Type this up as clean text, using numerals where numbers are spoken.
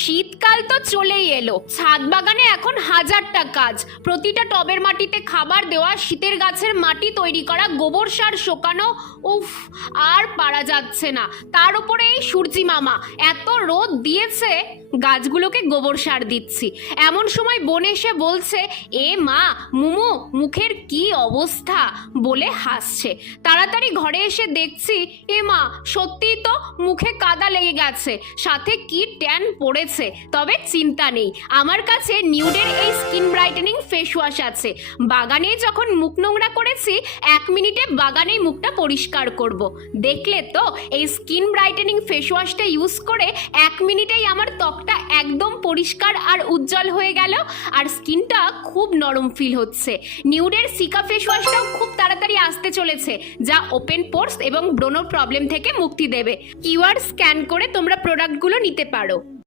শীতকাল তো চলেই এলো, ছাদ বাগানে এখন হাজারটা কাজ। প্রতিটা টবের মাটিতে খাবার দেওয়া, শীতের গাছের মাটি তৈরি করা, গোবর সার শোকানো, উফ আর পারা যাচ্ছে না। তার উপরে এই সূর্যি মামা এত রোদ দিয়েছে, গাছগুলোকে গোবর সার দিচ্ছি। এমন সময় বোন এসে বলছে, এ মা, মুমু মুখের কি অবস্থা, বলে হাসছে। তাড়াতাড়ি ঘরে এসে দেখছি, এ মা সত্যিই তো মুখে কাদা লেগে গেছে, সাথে কি ট্যান পড়েছে। তবে চিন্তা নেই, আমার কাছে নিউডের এই স্কিন ব্রাইটেনিং ফেস ওয়াশ আছে। বাগানে যখন মুখ নোংরা করেছি, 1 মিনিটে বাগানেই মুখটা পরিষ্কার করব। দেখলে তো, এই স্কিন ব্রাইটেনিং ফেস ওয়াশটা ইউজ করে 1 মিনিটেই আমার ত্বকটা একদম পরিষ্কার আর উজ্জ্বল হয়ে গেল, আর স্কিনটা খুব নরম ফিল হচ্ছে। নিউডের সিকা ফেস ওয়াশটাও খুব তাড়াতাড়ি আসতে চলেছে, যা ওপেন পোরস এবং ব্রণ প্রবলেম থেকে মুক্তি দেবে। কিউআর স্ক্যান করে তোমরা প্রোডাক্টগুলো নিতে পারো।